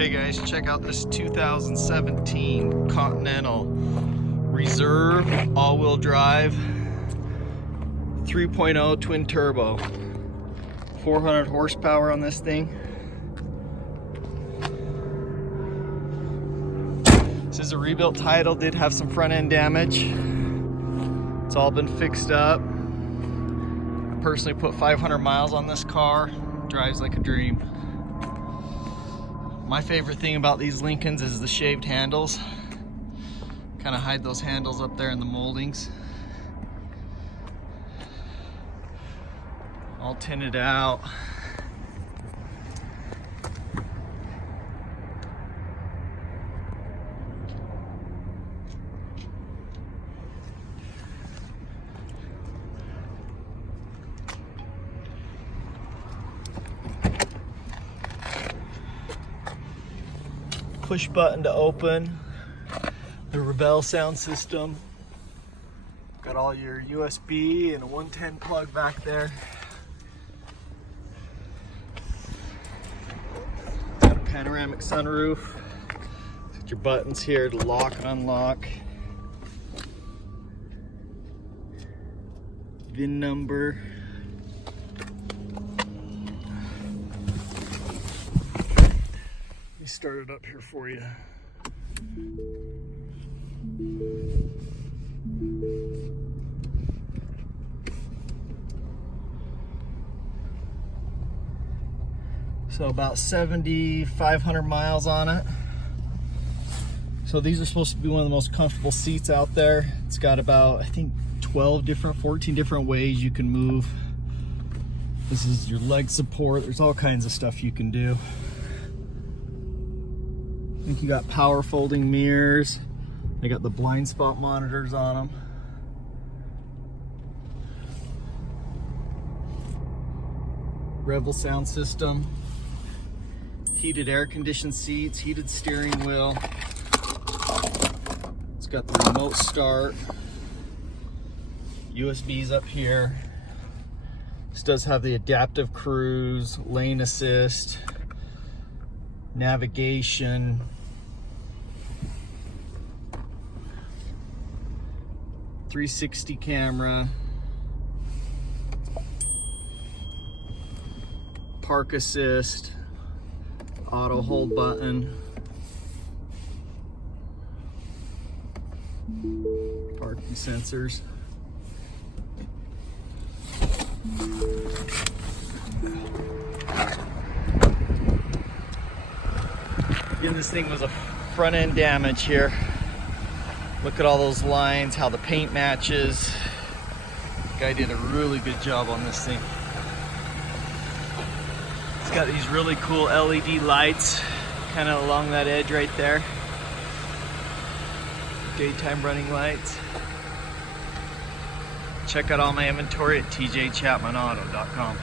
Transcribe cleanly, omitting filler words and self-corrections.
Okay guys, check out this 2017 Continental Reserve all-wheel drive 3.0 twin turbo. 400 horsepower on this thing. This is a rebuilt title, did have some front end damage. It's all been fixed up. I personally put 500 miles on this car. Drives like a dream. My favorite thing about these Lincolns is the shaved handles. Kind of hide those handles up there in the moldings. All tinted out. Push button to open. The REVEL sound system. Got all your USB and a 110 plug back there. Got a panoramic sunroof. Got your buttons here to lock and unlock. VIN number. Let me start it up here for you. So about 7,500 miles on it. So these are supposed to be one of the most comfortable seats out there. It's got about, I think, 14 different ways you can move. This is your leg support. There's all kinds of stuff you can do. I think you got power folding mirrors. They got the blind spot monitors on them. REVEL sound system. Heated air conditioned seats, heated steering wheel. It's got the remote start. USBs up here. This does have the adaptive cruise, lane assist, navigation. .360 camera. Park assist. Auto hold button. Parking sensors. Again, this thing was a front end damage here. Look at all those lines, how the paint matches. Guy did a really good job on this thing. It's got these really cool LED lights kind of along that edge right there. Daytime running lights. Check out all my inventory at tjchapmanauto.com.